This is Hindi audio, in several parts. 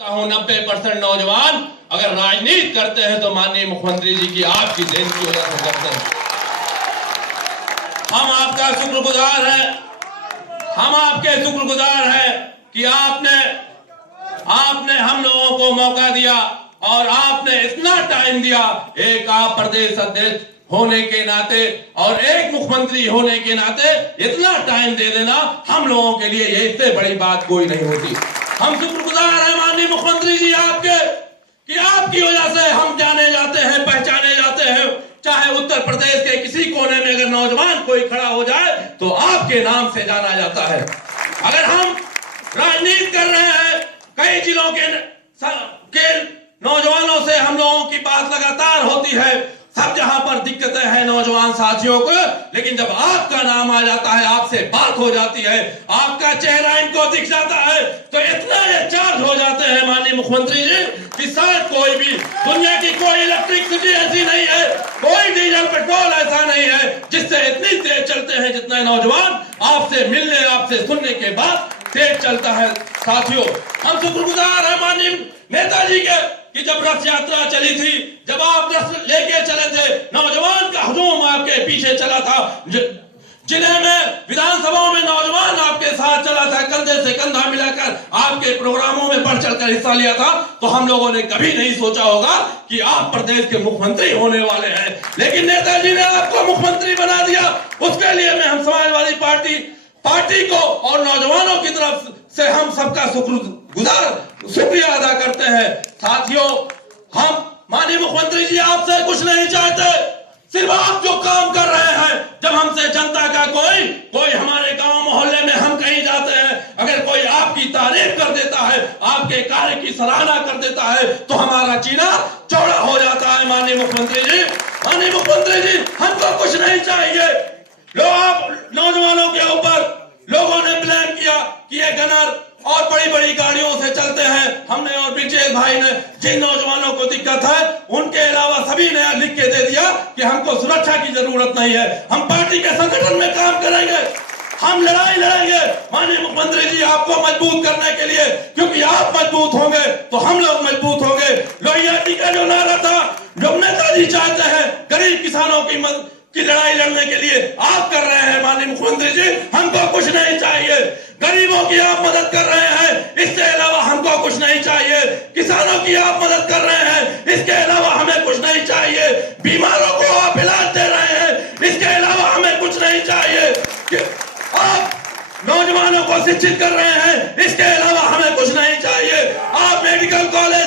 90% नौजवान अगर राजनीति करते हैं तो माननीय मुख्यमंत्री जी की आपकी देन की वजह से करते हैं। हम आपका शुक्रगुजार हैं, हम आपके शुक्रगुजार हैं कि आपने हम लोगों को मौका दिया और आपने इतना टाइम दिया। एक आप प्रदेश अध्यक्ष होने के नाते और एक मुख्यमंत्री होने के नाते इतना टाइम दे देना हम लोगों के लिए ये इससे बड़ी बात कोई नहीं होती। हम शुक्रगुजार हैं माननीय मुख्यमंत्री जी आपके कि आपकी वजह से हम जाने जाते हैं, पहचाने जाते हैं। चाहे उत्तर प्रदेश के किसी कोने में अगर नौजवान कोई खड़ा हो जाए तो आपके नाम से जाना जाता है। अगर हम राजनीति कर रहे हैं, कई जिलों के नौजवानों से हम लोगों की बात लगातार होती है, सब जहां पर दिक्कतें हैं नौजवान साथियों को, लेकिन जब आपका नाम आ जाता है, आपसे बात हो जाती है, आपका चेहरा इनको दिख जाता है तो इतना ये चार्ज हो जाते हैं माननीय मुख्यमंत्री जी कि शायद कोई भी दुनिया की कोई इलेक्ट्रिसिटी ऐसी नहीं है, कोई डीजल पेट्रोल ऐसा नहीं है जिससे इतनी तेज चलते हैं जितना नौजवान आपसे मिलने, आपसे सुनने के बाद तेज चलता है। साथियों, हम शुक्रगुजार हैं माननीय नेताजी के कि जब रथ यात्रा चली थी, जब आप रथ लेके चले थे, नौजवान का हुजूम आपके पीछे चला था, जिले में विधानसभाओं में नौजवान आपके साथ चला था, कंधे से कंधा मिलाकर आपके प्रोग्रामों में बढ़ चढ़कर हिस्सा लिया था। तो हम लोगों ने कभी नहीं सोचा होगा कि आप प्रदेश के मुख्यमंत्री होने वाले हैं, लेकिन नेताजी ने आपको मुख्यमंत्री बना दिया। उसके लिए मैं हम समाजवादी पार्टी को और नौजवानों की तरफ से हम सबका शुक्रिया अदा करते हैं। साथियों, हम माननीय मुख्यमंत्री जी आपसे कुछ नहीं चाहते, सिर्फ आप जो काम कर रहे हैं। जब हमसे जनता का कोई हमारे गांव मोहल्ले में हम कहीं जाते हैं, अगर कोई आपकी तारीफ कर देता है, आपके कार्य की सराहना कर देता है तो हमारा जीना चौड़ा हो जाता है। माननीय मुख्यमंत्री जी हमको कुछ नहीं चाहिए। आप नौजवानों के ऊपर लोगों ने ब्लेम किया कि ये गनर और बड़ी बड़ी गाड़ियों से चलते हैं। हमने और ब्रिजेश भाई ने जिन नौजवानों को दिक्कत है उनके अलावा सभी ने लिख के दे दिया कि हमको सुरक्षा की जरूरत नहीं है, हम पार्टी के संगठन में काम करेंगे, हम लड़ाई लड़ेंगे माननीय मुख्यमंत्री जी आपको मजबूत करने के लिए, क्योंकि आप मजबूत होंगे तो हम लोग मजबूत होंगे। लोहिया जी का जो नारा था, जो नेताजी चाहते हैं गरीब किसानों की लड़ाई लड़ने के लिए आप कर रहे हैं माननीय मुख्यमंत्री जी, हमको कुछ नहीं चाहिए। गरीबों की आप मदद कर रहे हैं, इसके अलावा हमको कुछ नहीं चाहिए। किसानों की आप मदद कर रहे हैं, इसके अलावा हमें कुछ नहीं चाहिए। बीमारों को आप इलाज दे रहे हैं, इसके अलावा हमें कुछ नहीं चाहिए। आप नौजवानों को शिक्षित कर रहे हैं, इसके अलावा हमें कुछ नहीं चाहिए। आप मेडिकल कॉलेज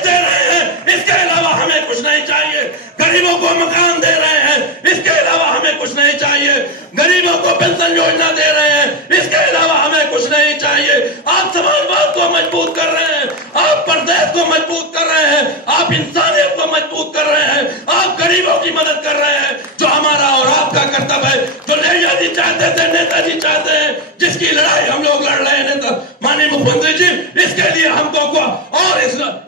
दे रहे हैं, इसके अलावा हमें कुछ नहीं चाहिए। गरीबों को मकान दे रहे हैं, इसके अलावा हमें कुछ नहीं चाहिए। गरीबों को पेंशन योजना दे रहे हैं, इसके अलावा हमें कुछ नहीं चाहिए। आप समाजवाद को मजबूत कर रहे हैं, आप प्रदेश को मजबूत कर रहे हैं, आप इंसानियत को मजबूत कर रहे हैं, आप गरीबों की मदद कर रहे हैं, जो हमारा और आपका कर्तव्य है। जो लोहिया जी चाहते थे, नेताजी चाहते हैं, जिसकी लड़ाई हम लोग लड़ रहे हैं माननीय मुख्यमंत्री जी, इसके लिए हमको और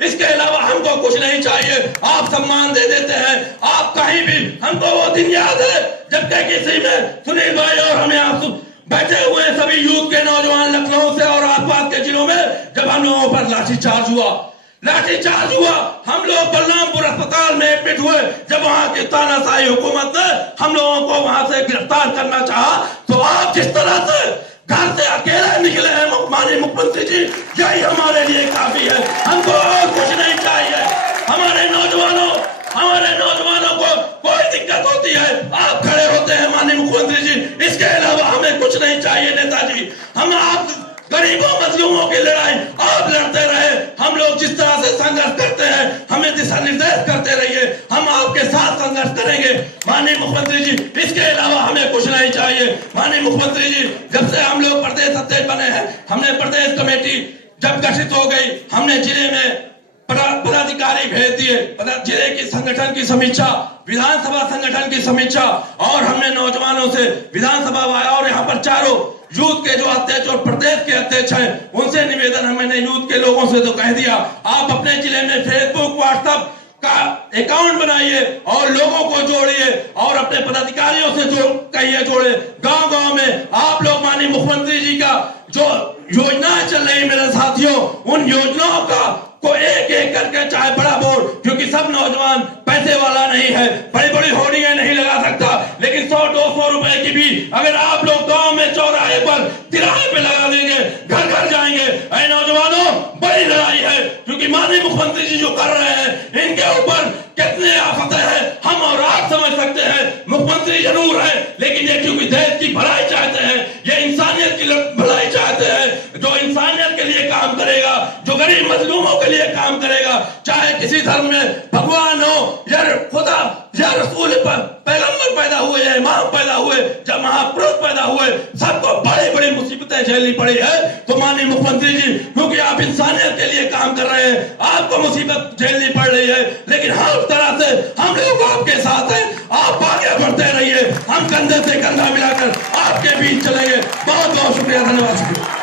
इसके अलावा हमको कुछ नहीं चाहिए। आप सम्मान दे देते हैं, आप कहीं भी, हमको वो दिन याद है जब तक किसी में सुनील भाई और हमें आप बैठे हुए सभी यूथ के नौजवान लखनऊ से और आसपास के जिलों में, जब हम लोगों पर लाठीचार्ज हुआ, हम लोग बलरामपुर अस्पताल में एडमिट हुए। जब वहां की तानाशाही हुकूमत ने हम लोगों को वहां से गिरफ्तार करना चाहा, तो आप जिस तरह से घर से अकेले निकले हैं माननीय मुख्यमंत्री जी, यही हमारे लिए काफी है। हमको और कुछ नहीं चाहिए। हमारे नौजवानों को कोई दिक्कत होती है, आप खड़े होते हैं माननीय मुख्यमंत्री जी, इसके अलावा हमें कुछ नहीं चाहिए। नेताजी, हम आप गरीबों मजलूमों की लड़ाई आप लड़ते रहे। हम लोग जिस तरह से संघर्ष करते हैं, हमें दिशा निर्देश करते रहिए, हम आपके साथ संघर्ष करेंगे माननीय मुख्यमंत्री जी, इसके अलावा हमें कुछ नहीं चाहिए। माननीय मुख्यमंत्री जी, जब से हम लोग प्रदेश अध्यक्ष बने हैं, हमने प्रदेश कमेटी जब गठित हो गई, हमने जिले में पदाधिकारी भेज दिए, जिले की संगठन की समीक्षा, विधानसभा संगठन की समीक्षा, और हमने नौजवानों से विधानसभा और यहाँ पर चारों यूथ के जो अध्यक्ष और प्रदेश के अध्यक्ष हैं उनसे निवेदन, हमने यूथ के लोगों से तो कह दिया, आप अपने जिले में फेसबुक, व्हाट्सएप का अकाउंट बनाइए और लोगों को जोड़िए और अपने पदाधिकारियों से जोड़े। गांव-गांव में आप लोग माननीय मुख्यमंत्री जी का जो योजनाएं चल रही मेरे साथियों, उन योजनाओं को एक एक करके, चाहे बड़ा बोर्ड, क्योंकि सब नौजवान पैसे वाला नहीं है, बड़ी बड़ी होर्डिंगें नहीं लगा सकता, लेकिन 100-200 रुपए की भी अगर आप लोग गांव में चौराहे पर तिराहे पे लगा देंगे, घर घर जाएंगे। ऐ नौजवानों, बड़ी लड़ाई है, क्योंकि माननीय मुख्यमंत्री जी जो कर रहे हैं, इनके ऊपर कितने आफतें हैं हम और आप समझ सकते हैं। मुख्यमंत्री जरूर है, लेकिन ये क्योंकि देश की भलाई चाहते हैं, ये इंसानियत की भलाई चाहते हैं, जो इंसानियत के लिए काम करेगा, जो गरीब मजलूमों के लिए काम करेगा, चाहे किसी धर्म में भगवान हो या खुदा या रसूल पैगंबर पैदा हुए या इमाम पैदा हुए या महापुरुष पैदा हुए, सबको बड़ी बड़ी मुसीबतें झेलनी पड़ी है। तो माननीय मुख्यमंत्री जी, क्योंकि आप इंसानियत के लिए काम कर रहे हैं, आपको मुसीबत झेलनी पड़ रही है, लेकिन हर तरह से हम लोग आपके साथ हैं। आप आगे बढ़ते रहिए, हम कंधे से कंधा मिलाकर आपके बीच चलेंगे। बहुत बहुत शुक्रिया, धन्यवाद।